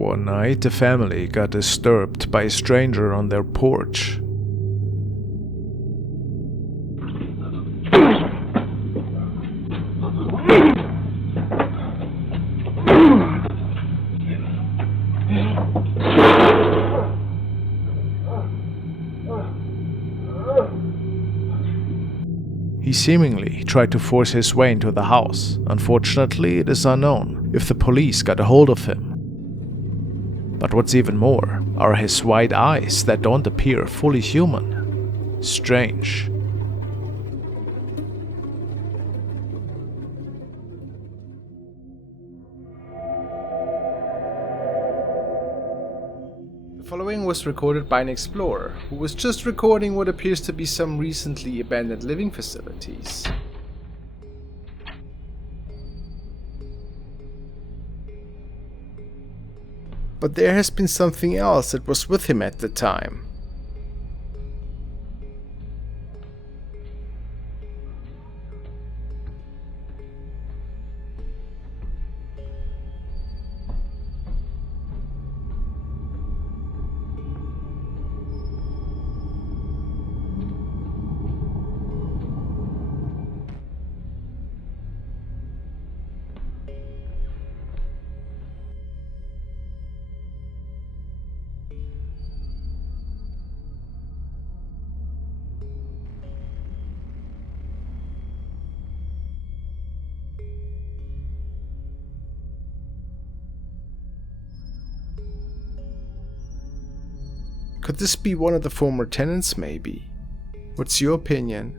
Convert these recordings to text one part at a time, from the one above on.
One night, the family got disturbed by a stranger on their porch. He seemingly tried to force his way into the house. Unfortunately, it is unknown if the police got a hold of him. But what's even more are his white eyes that don't appear fully human. Strange. The following was recorded by an explorer who was just recording what appears to be some recently abandoned living facilities. But there has been something else that was with him at the time. Could this be one of the former tenants, maybe? What's your opinion?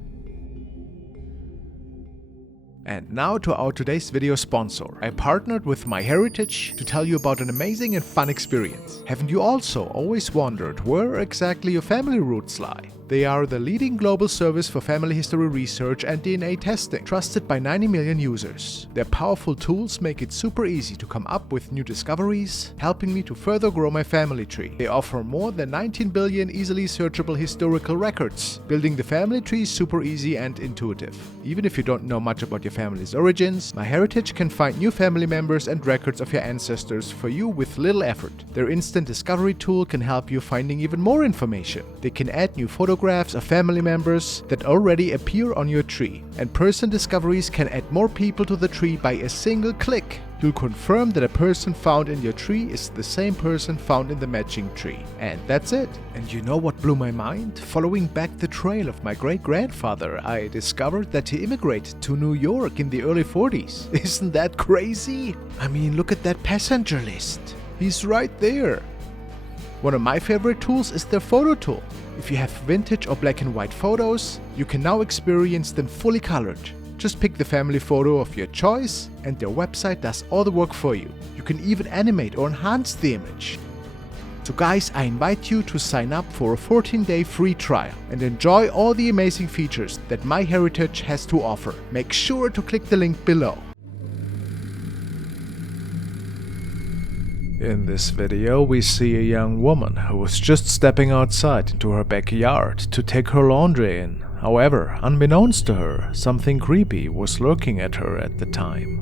And now to our today's video sponsor. I partnered with MyHeritage to tell you about an amazing and fun experience. Haven't you also always wondered where exactly your family roots lie? They are the leading global service for family history research and DNA testing, trusted by 90 million users. Their powerful tools make it super easy to come up with new discoveries, helping me to further grow my family tree. They offer more than 19 billion easily searchable historical records, building the family tree super easy and intuitive. Even if you don't know much about your family's origins, MyHeritage can find new family members and records of your ancestors for you with little effort. Their instant discovery tool can help you finding even more information. They can add new photographs of family members that already appear on your tree, and person discoveries can add more people to the tree by a single click. You'll confirm that a person found in your tree is the same person found in the matching tree. And that's it. And you know what blew my mind? Following back the trail of my great-grandfather, I discovered that he immigrated to New York in the early 40s. Isn't that crazy? I mean, look at that passenger list. He's right there. One of my favorite tools is their photo tool. If you have vintage or black and white photos, you can now experience them fully colored. Just pick the family photo of your choice and their website does all the work for you. You can even animate or enhance the image. So guys, I invite you to sign up for a 14-day free trial and enjoy all the amazing features that MyHeritage has to offer. Make sure to click the link below. In this video, we see a young woman who was just stepping outside into her backyard to take her laundry in. However, unbeknownst to her, something creepy was lurking at her at the time.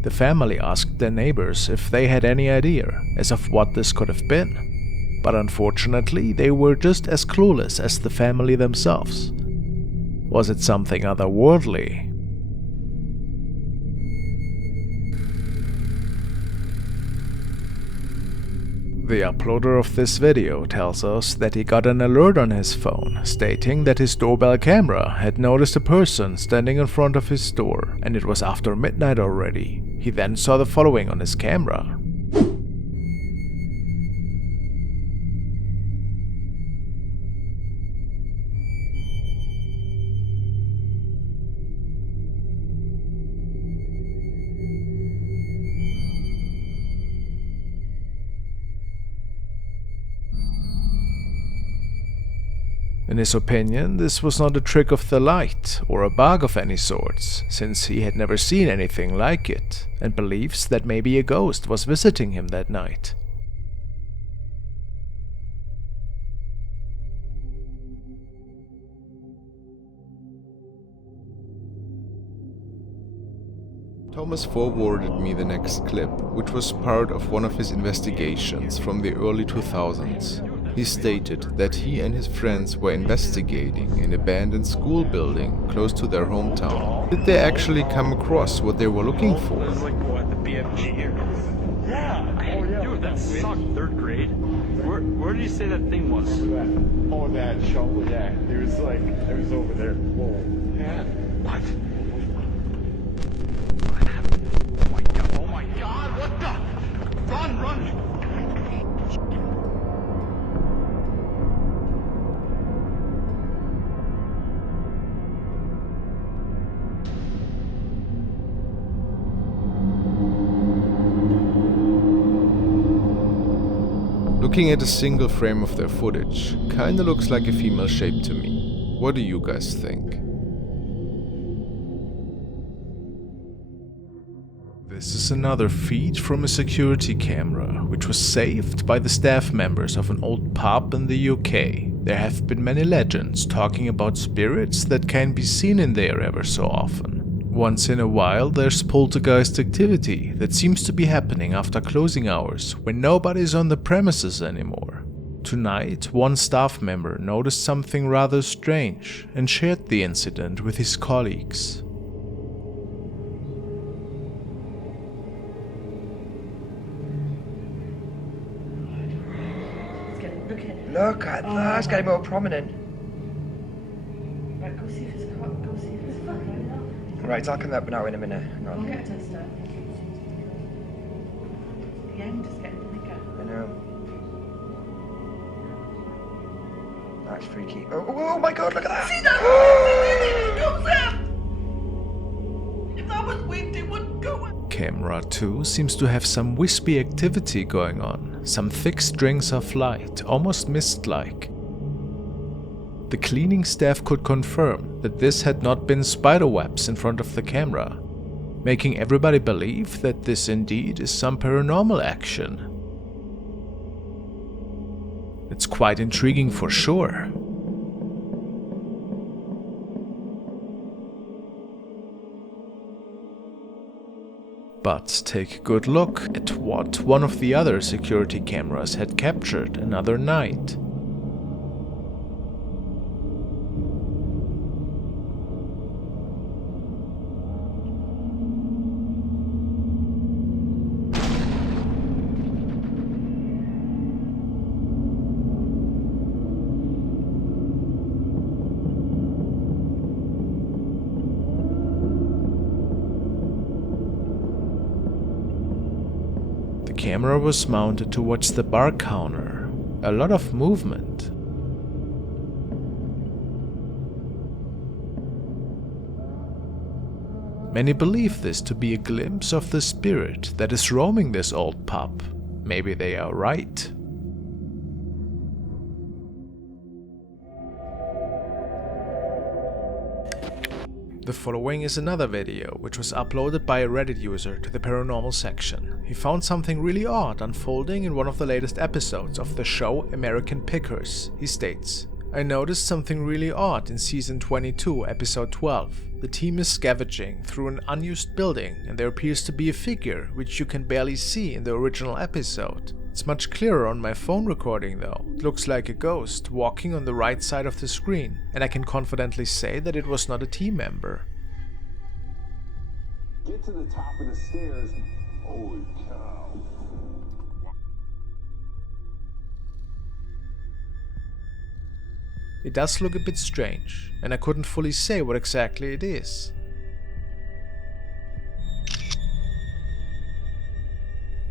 The family asked their neighbors if they had any idea as of what this could have been, but unfortunately they were just as clueless as the family themselves. Was it something otherworldly? The uploader of this video tells us that he got an alert on his phone stating that his doorbell camera had noticed a person standing in front of his door, and it was after midnight already. He then saw the following on his camera. In his opinion, this was not a trick of the light or a bug of any sorts, since he had never seen anything like it, and believes that maybe a ghost was visiting him that night. Thomas forwarded me the next clip, which was part of one of his investigations from the early 2000s. He stated that he and his friends were investigating an abandoned school building close to their hometown. Did they actually come across what they were looking for? This is like what, the BFG here? Yeah. Oh yeah. Dude, that sucked. 3rd grade. Where did you say that thing was? Oh, that shovel, yeah. It was over there. Whoa. Yeah. What? Oh my god, what the? Run! Looking at a single frame of their footage, kinda looks like a female shape to me. What do you guys think? This is another feed from a security camera, which was saved by the staff members of an old pub in the UK. There have been many legends talking about spirits that can be seen in there ever so often. Once in a while there's poltergeist activity that seems to be happening after closing hours when nobody's on the premises anymore. Tonight, one staff member noticed something rather strange and shared the incident with his colleagues. Look at that, it's getting more prominent. Right, go see if it's fucking up. Right, I'll come up now in a minute. Hang I'll on. get a tester. The end is getting bigger. I know. That's freaky. Oh my god, look at that! See that? It goes up! If that was wind, it wouldn't go up. Camera 2 seems to have some wispy activity going on, some thick strings of light, almost mist-like. The cleaning staff could confirm that this had not been spiderwebs in front of the camera, making everybody believe that this indeed is some paranormal action. It's quite intriguing for sure. But take a good look at what one of the other security cameras had captured another night. The camera was mounted towards the bar counter. A lot of movement. Many believe this to be a glimpse of the spirit that is roaming this old pub. Maybe they are right. The following is another video, which was uploaded by a Reddit user to the paranormal section. He found something really odd unfolding in one of the latest episodes of the show American Pickers. He states, "I noticed something really odd in season 22, episode 12. The team is scavenging through an unused building and there appears to be a figure which you can barely see in the original episode. It's much clearer on my phone recording though. It looks like a ghost walking on the right side of the screen, and I can confidently say that it was not a team member." Get to the top of the stairs. Holy cow. It does look a bit strange, and I couldn't fully say what exactly it is.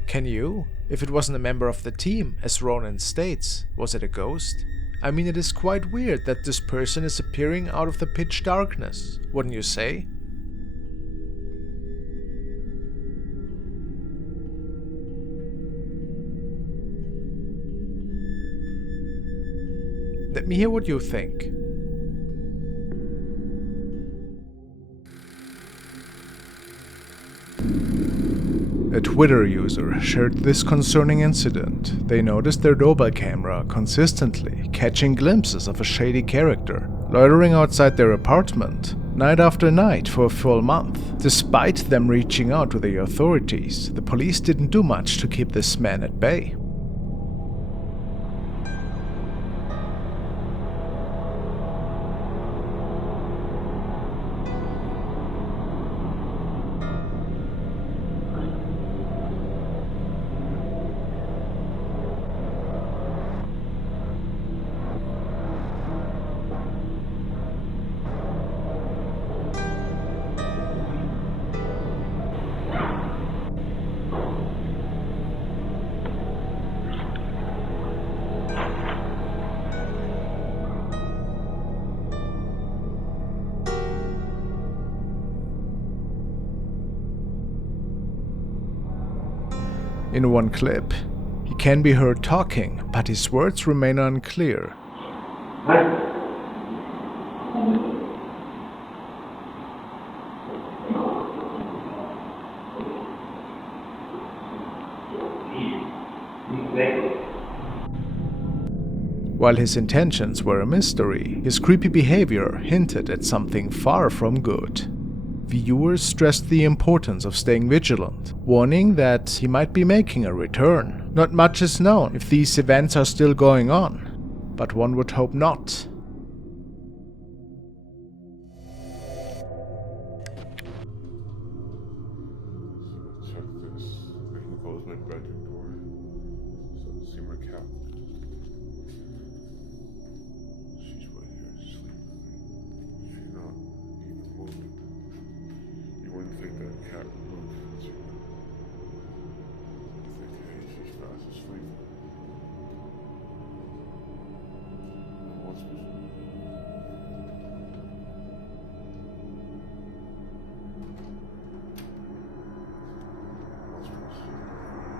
Can you? If it wasn't a member of the team, as Ronan states, was it a ghost? I mean, it is quite weird that this person is appearing out of the pitch darkness, wouldn't you say? Let me hear what you think. A Twitter user shared this concerning incident. They noticed their doorbell camera consistently catching glimpses of a shady character loitering outside their apartment night after night for a full month. Despite them reaching out to the authorities, the police didn't do much to keep this man at bay. In one clip, he can be heard talking, but his words remain unclear. While his intentions were a mystery, his creepy behavior hinted at something far from good. Viewers stressed the importance of staying vigilant, warning that he might be making a return. Not much is known if these events are still going on, but one would hope not. Check this. I can close my bedroom door so I can see my cat. She's right here sleeping. She's not even moving. You wouldn't think that cat would move. You think, hey, she's fast asleep. What's this?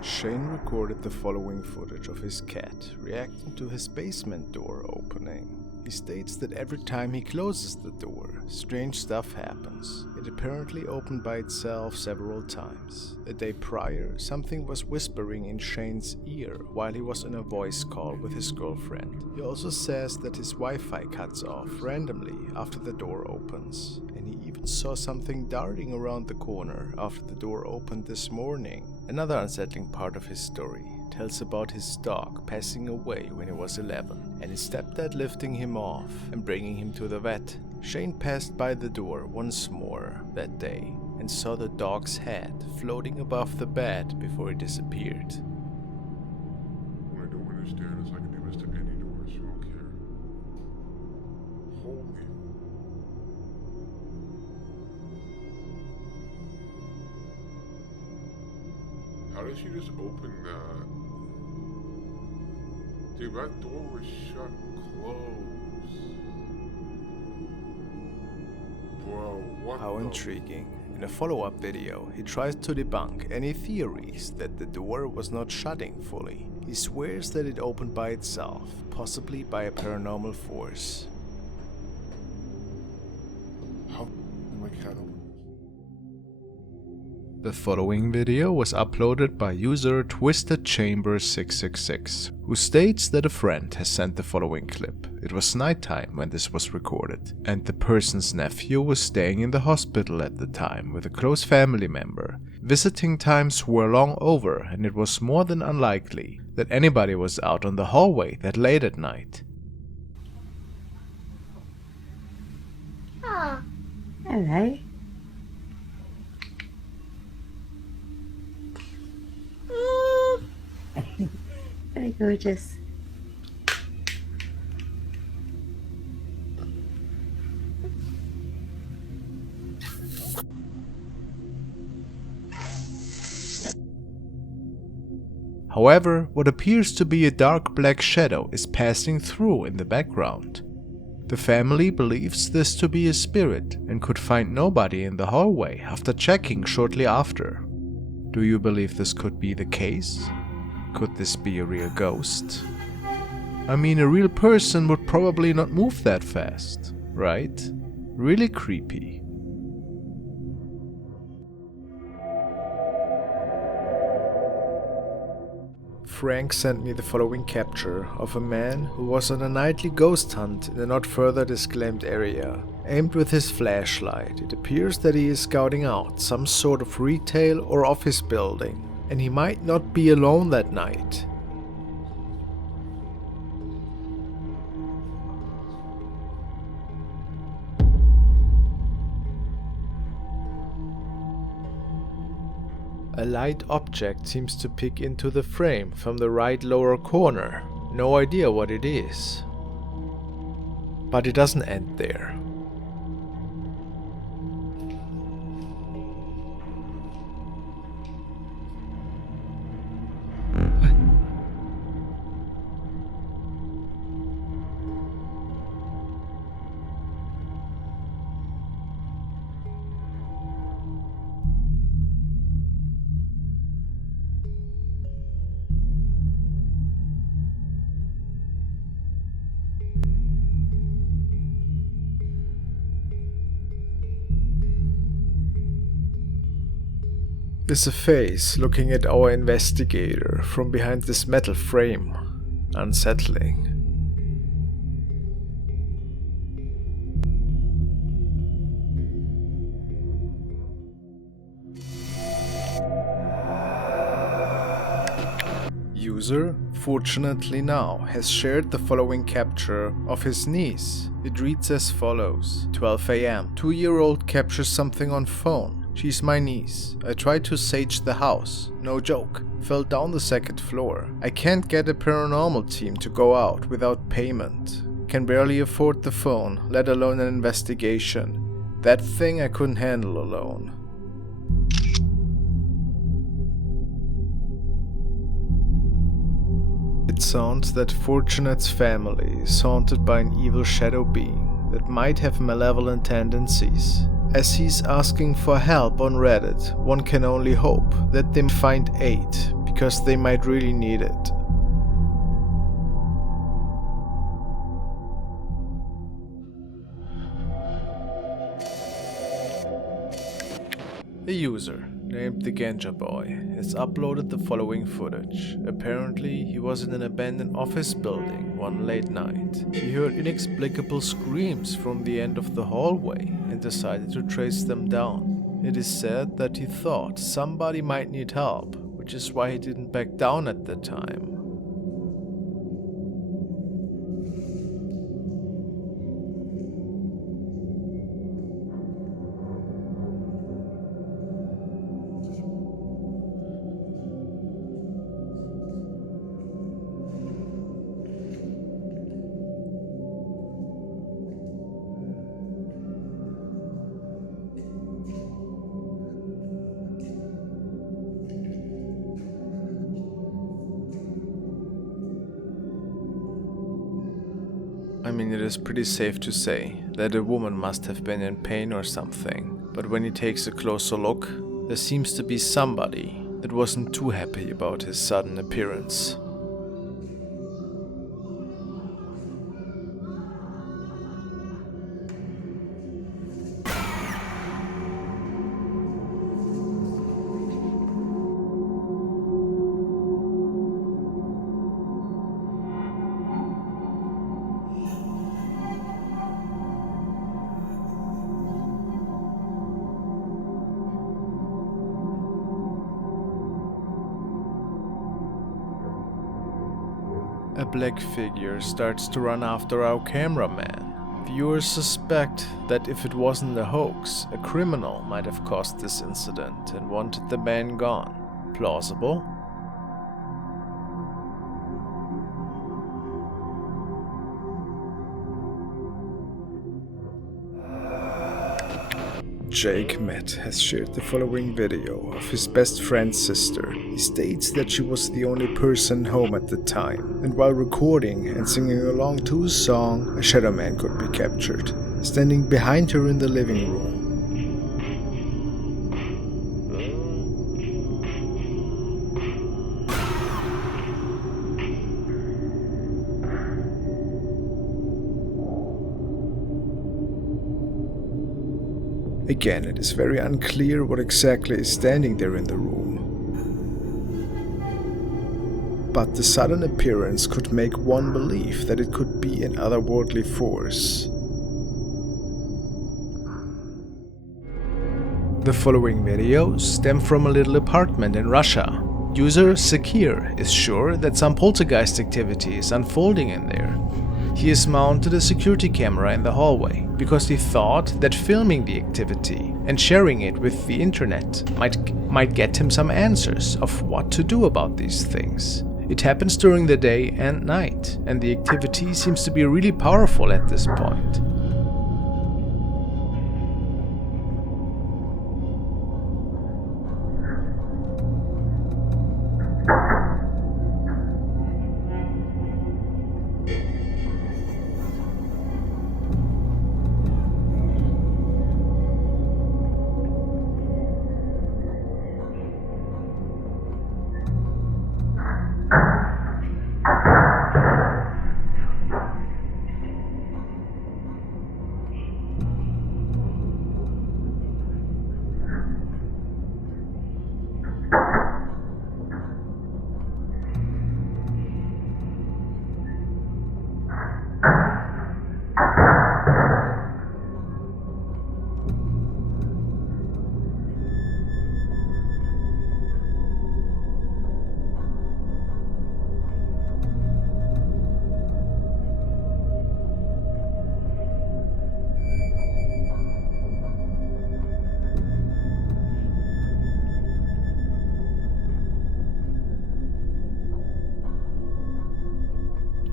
Shane recorded the following footage of his cat reacting to his basement door opening. He states that every time he closes the door, strange stuff happens. It apparently opened by itself several times. A day prior, something was whispering in Shane's ear while he was in a voice call with his girlfriend. He also says that his Wi-Fi cuts off randomly after the door opens, and he even saw something darting around the corner after the door opened this morning. Another unsettling part of his story tells about his dog passing away when he was 11 and his stepdad lifting him off and bringing him to the vet. Shane passed by the door once more that day and saw the dog's head floating above the bed before it disappeared. What I don't understand is I can do this to any door, she won't care. Holy. How did she just open that? Dude, that door was shut closed. Bro, what How the intriguing. In a follow-up video, he tries to debunk any theories that the door was not shutting fully. He swears that it opened by itself, possibly by a paranormal force. How did my cat open? The following video was uploaded by user TwistedChamber666, who states that a friend has sent the following clip. It was nighttime when this was recorded, and the person's nephew was staying in the hospital at the time with a close family member. Visiting times were long over, and it was more than unlikely that anybody was out on the hallway that late at night. Ah, hello. Very gorgeous. However, what appears to be a dark black shadow is passing through in the background. The family believes this to be a spirit and could find nobody in the hallway after checking shortly after. Do you believe this could be the case? Could this be a real ghost? I mean, a real person would probably not move that fast, right? Really creepy. Frank sent me the following capture of a man who was on a nightly ghost hunt in a not further disclaimed area. Aimed with his flashlight, it appears that he is scouting out some sort of retail or office building, and he might not be alone that night. A light object seems to peek into the frame from the right lower corner. No idea what it is. But it doesn't end there. Is a face looking at our investigator from behind this metal frame. Unsettling. User, fortunately now, has shared the following capture of his niece. It reads as follows. 12 AM. 2-year-old captures something on phone. She's my niece. I tried to sage the house. No joke. Fell down the 2nd floor. I can't get a paranormal team to go out without payment. Can barely afford the phone, let alone an investigation. That thing I couldn't handle alone. It sounds that Fortunate's family is haunted by an evil shadow being that might have malevolent tendencies. As he's asking for help on Reddit, one can only hope that they find aid, because they might really need it. A user, named the Ganja Boy, has uploaded the following footage. Apparently, he was in an abandoned office building one late night. He heard inexplicable screams from the end of the hallway and decided to trace them down. It is said that he thought somebody might need help, which is why he didn't back down at the time. I mean, it is pretty safe to say that a woman must have been in pain or something, but when he takes a closer look, there seems to be somebody that wasn't too happy about his sudden appearance. A black figure starts to run after our cameraman. Viewers suspect that if it wasn't a hoax, a criminal might have caused this incident and wanted the man gone. Plausible? Jake Matt has shared the following video of his best friend's sister. He states that she was the only person home at the time, and while recording and singing along to his song, a shadow man could be captured, standing behind her in the living room. Again, it is very unclear what exactly is standing there in the room. But the sudden appearance could make one believe that it could be an otherworldly force. The following videos stem from a little apartment in Russia. User Scariest is sure that some poltergeist activity is unfolding in there. He has mounted a security camera in the hallway because he thought that filming the activity and sharing it with the internet might get him some answers of what to do about these things. It happens during the day and night, and the activity seems to be really powerful at this point.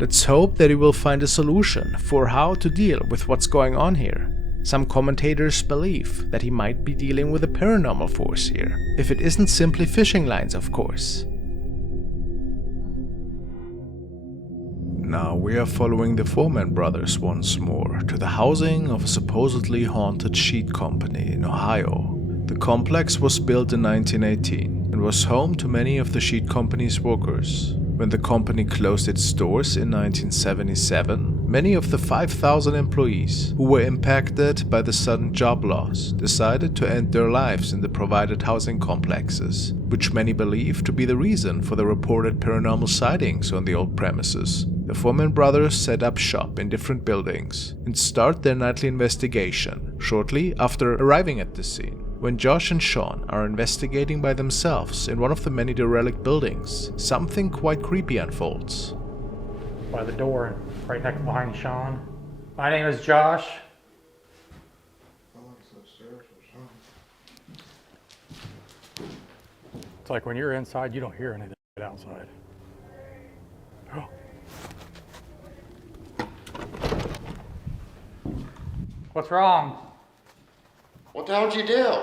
Let's hope that he will find a solution for how to deal with what's going on here. Some commentators believe that he might be dealing with a paranormal force here, if it isn't simply fishing lines, of course. Now we are following the Foreman brothers once more to the housing of a supposedly haunted sheet company in Ohio. The complex was built in 1918 and was home to many of the sheet company's workers. When the company closed its doors in 1977, many of the 5,000 employees who were impacted by the sudden job loss decided to end their lives in the provided housing complexes, which many believe to be the reason for the reported paranormal sightings on the old premises. The Foreman brothers set up shop in different buildings and start their nightly investigation shortly after arriving at the scene. When Josh and Sean are investigating by themselves in one of the many derelict buildings, something quite creepy unfolds. By the door, right next behind Sean. My name is Josh. It's like when you're inside, you don't hear anything outside. Oh. What's wrong? What the hell did you do?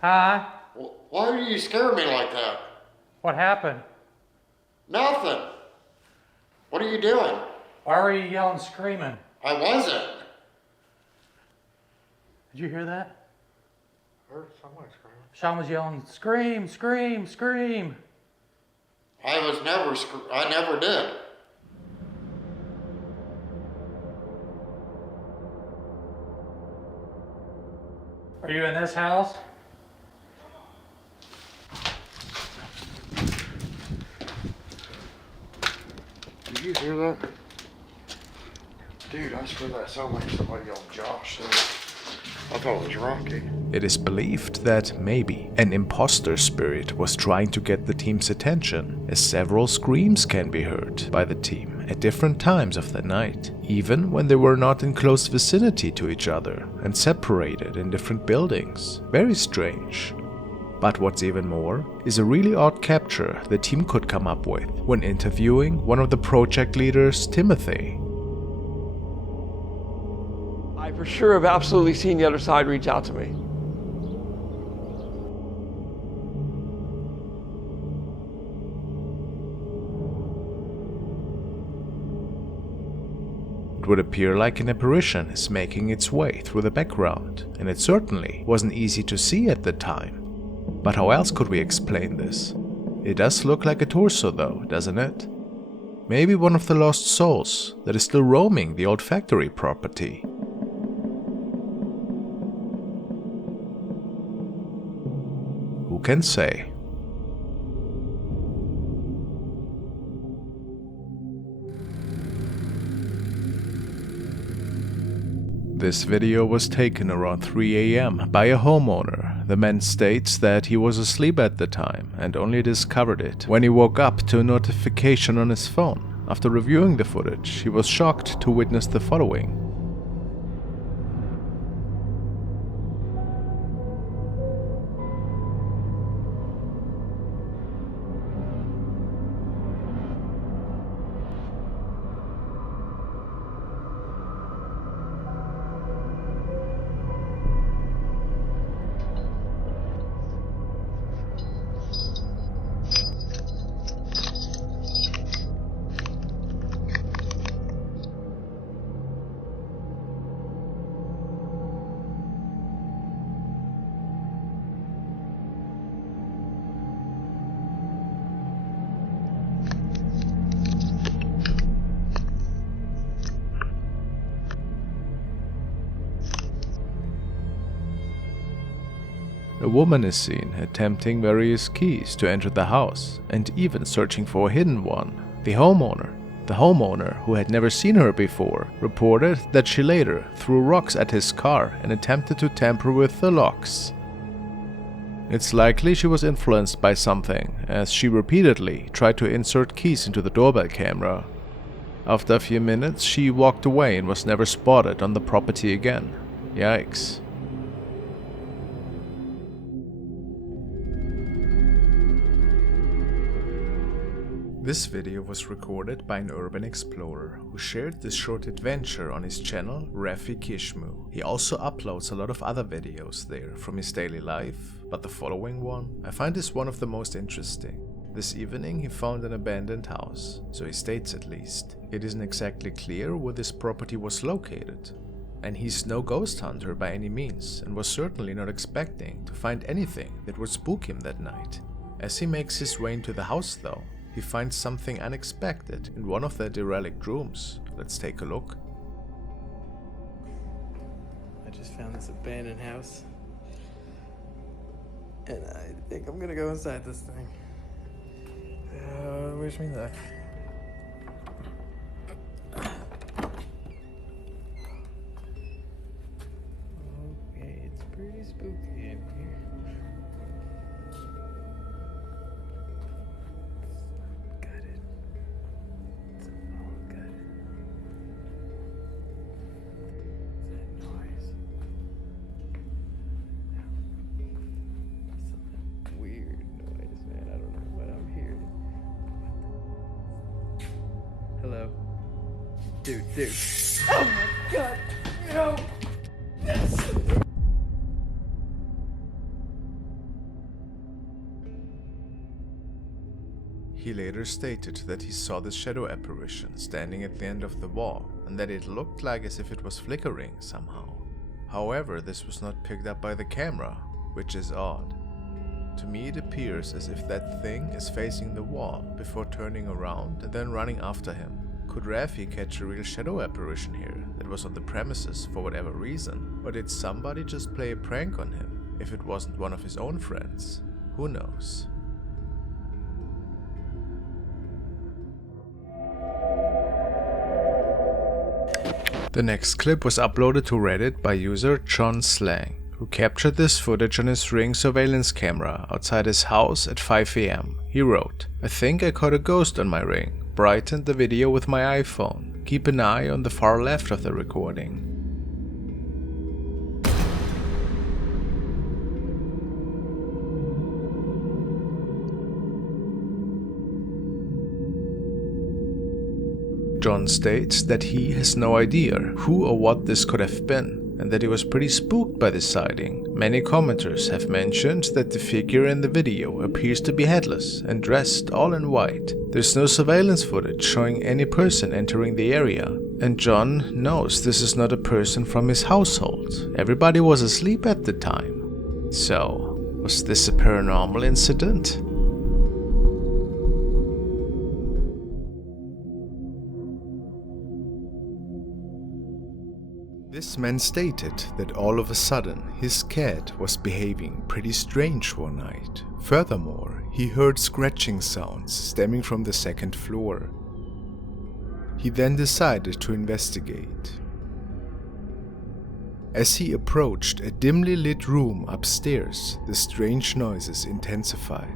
Huh? Why do you scare me like that? What happened? Nothing. What are you doing? Why were you yelling, screaming? I wasn't. Did you hear that? I heard someone screaming. Sean was yelling, scream, scream, scream. I never did. Are you in this house? Did you hear that? Dude, I swear that sounded like somebody yelled Josh. I thought it was Rocky. It is believed that maybe an imposter spirit was trying to get the team's attention, as several screams can be heard by the team at different times of the night, even when they were not in close vicinity to each other and separated in different buildings. Very strange. But what's even more is a really odd capture the team could come up with when interviewing one of the project leaders, Timothy. I for sure have absolutely seen the other side reach out to me. It would appear like an apparition is making its way through the background, and it certainly wasn't easy to see at the time. But how else could we explain this? It does look like a torso though, doesn't it? Maybe one of the lost souls that is still roaming the old factory property. can say. This video was taken around 3 AM by a homeowner. The man states that he was asleep at the time and only discovered it when he woke up to a notification on his phone. After reviewing the footage, he was shocked to witness the following. A woman is seen attempting various keys to enter the house and even searching for a hidden one. The homeowner, who had never seen her before, reported that she later threw rocks at his car and attempted to tamper with the locks. It's likely she was influenced by something, as she repeatedly tried to insert keys into the doorbell camera. After a few minutes, she walked away and was never spotted on the property again. Yikes. This video was recorded by an urban explorer who shared this short adventure on his channel Rafi Kishmu. He also uploads a lot of other videos there from his daily life, but the following one I find is one of the most interesting. This evening he found an abandoned house, so he states at least. It isn't exactly clear where this property was located. And he's no ghost hunter by any means and was certainly not expecting to find anything that would spook him that night. As he makes his way into the house though, he finds something unexpected in one of the derelict rooms. Let's take a look. I just found this abandoned house, and I think I'm gonna go inside this thing. Wish me luck. Okay, it's pretty spooky in here. Hello. Dude. Oh my god, no! He later stated that he saw this shadow apparition standing at the end of the wall and that it looked like as if it was flickering somehow. However, this was not picked up by the camera, which is odd. To me it appears as if that thing is facing the wall before turning around and then running after him. Could Rafi catch a real shadow apparition here that was on the premises for whatever reason? Or did somebody just play a prank on him if it wasn't one of his own friends? Who knows? The next clip was uploaded to Reddit by user John Slang, who captured this footage on his Ring surveillance camera outside his house at 5 AM. He wrote, "I think I caught a ghost on my Ring. Brightened the video with my iPhone. Keep an eye on the far left of the recording." John states that he has no idea who or what this could have been, and that he was pretty spooked by this sighting. Many commenters have mentioned that the figure in the video appears to be headless and dressed all in white. There's no surveillance footage showing any person entering the area, and John knows this is not a person from his household. Everybody was asleep at the time. So, was this a paranormal incident? This man stated that all of a sudden his cat was behaving pretty strange one night. Furthermore, he heard scratching sounds stemming from the second floor. He then decided to investigate. As he approached a dimly lit room upstairs, the strange noises intensified.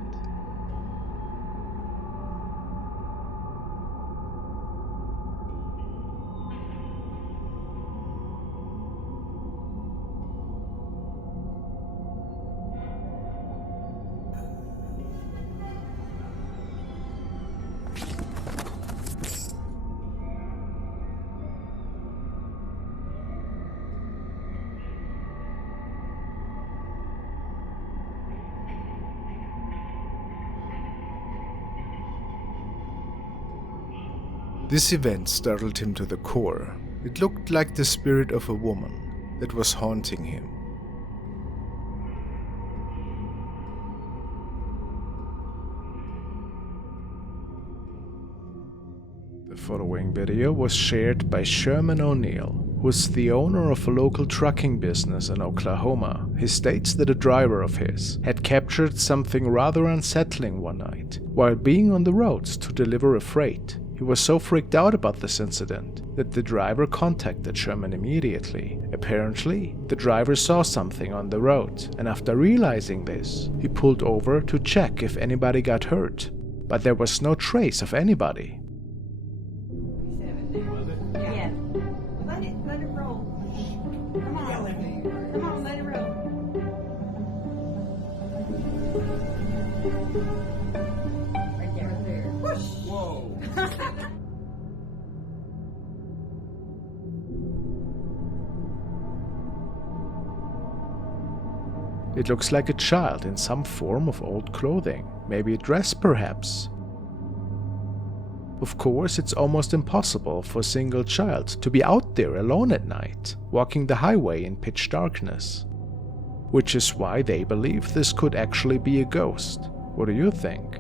This event startled him to the core. It looked like the spirit of a woman that was haunting him. The following video was shared by Sherman O'Neill, who is the owner of a local trucking business in Oklahoma. He states that a driver of his had captured something rather unsettling one night while being on the roads to deliver a freight. He was so freaked out about this incident that the driver contacted Sherman immediately. Apparently, the driver saw something on the road, and after realizing this, he pulled over to check if anybody got hurt, but there was no trace of anybody. Yeah. Let it roll. Come on. Come on, let it roll. Right there. Whoosh. Whoa. It looks like a child in some form of old clothing, maybe a dress perhaps. Of course, it's almost impossible for a single child to be out there alone at night, walking the highway in pitch darkness. Which is why they believe this could actually be a ghost. What do you think?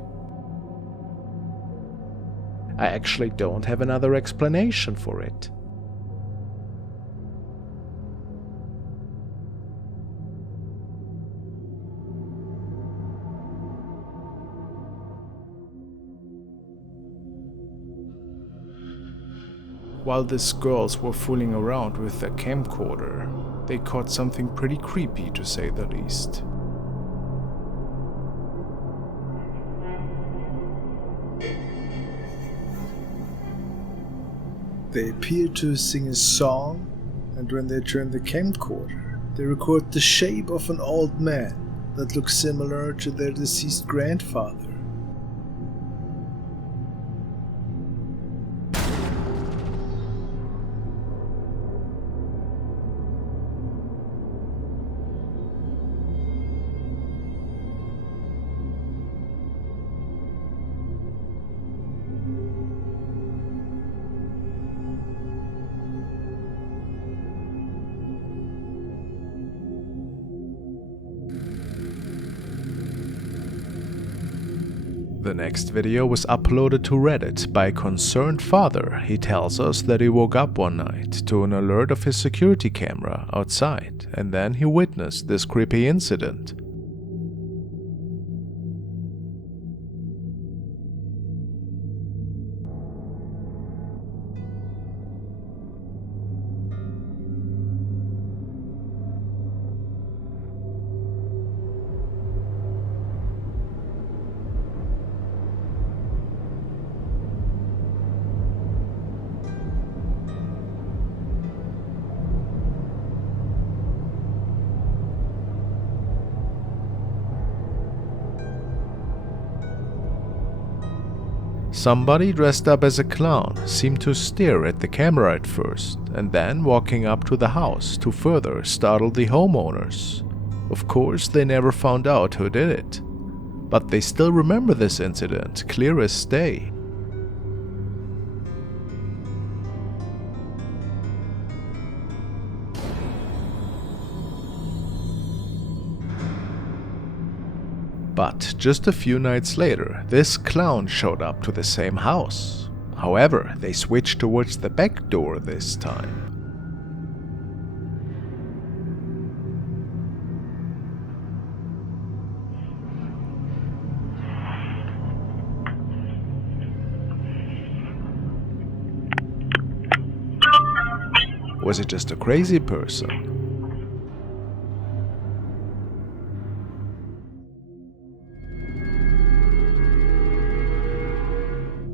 I actually don't have another explanation for it. While these girls were fooling around with their camcorder, they caught something pretty creepy to say the least. They appear to sing a song, and when they turn the camcorder, they record the shape of an old man that looks similar to their deceased grandfather. The next video was uploaded to Reddit by a concerned father. He tells us that he woke up one night to an alert of his security camera outside, and then he witnessed this creepy incident. Somebody dressed up as a clown seemed to stare at the camera at first, and then walking up to the house to further startle the homeowners. Of course, they never found out who did it, but they still remember this incident clear as day. But just a few nights later, this clown showed up to the same house. However, they switched towards the back door this time. was it just a crazy person?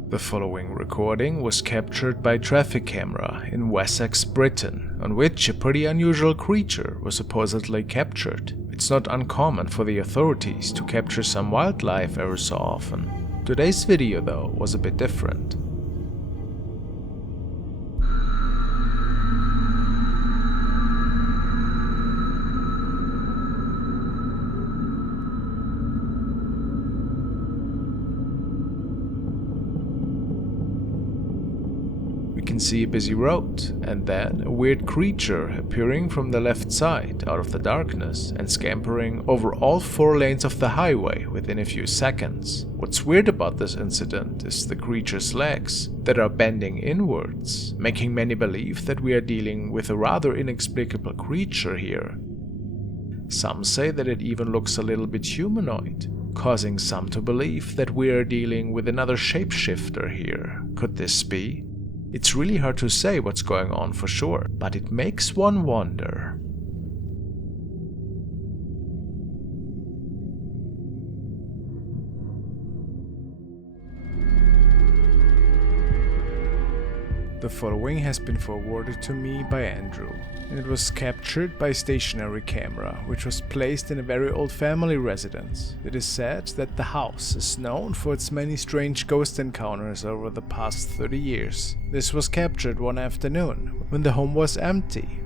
The following recording was captured by a traffic camera in Wessex, Britain, on which a pretty unusual creature was supposedly captured. It's not uncommon for the authorities to capture some wildlife every so often. Today's video, though, was a bit different. Can see a busy road, and then a weird creature appearing from the left side out of the darkness and scampering over all 4 lanes of the highway within a few seconds. What's weird about this incident is the creature's legs that are bending inwards, making many believe that we are dealing with a rather inexplicable creature here. Some say that it even looks a little bit humanoid, causing some to believe that we are dealing with another shapeshifter here. Could this be? It's really hard to say what's going on for sure, but it makes one wonder. The following has been forwarded to me by Andrew, and it was captured by a stationary camera, which was placed in a very old family residence. It is said that the house is known for its many strange ghost encounters over the past 30 years. This was captured one afternoon, when the home was empty.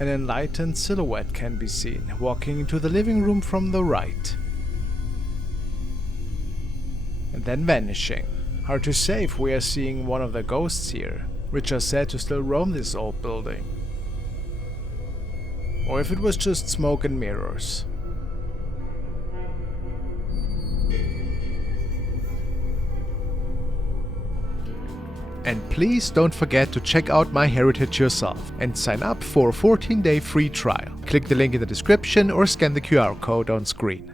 An enlightened silhouette can be seen walking into the living room from the right, and then vanishing. Hard to say if we are seeing one of the ghosts here, which are said to still roam this old building, or if it was just smoke and mirrors. And please don't forget to check out MyHeritage yourself and sign up for a 14-day free trial. Click the link in the description or scan the QR code on screen.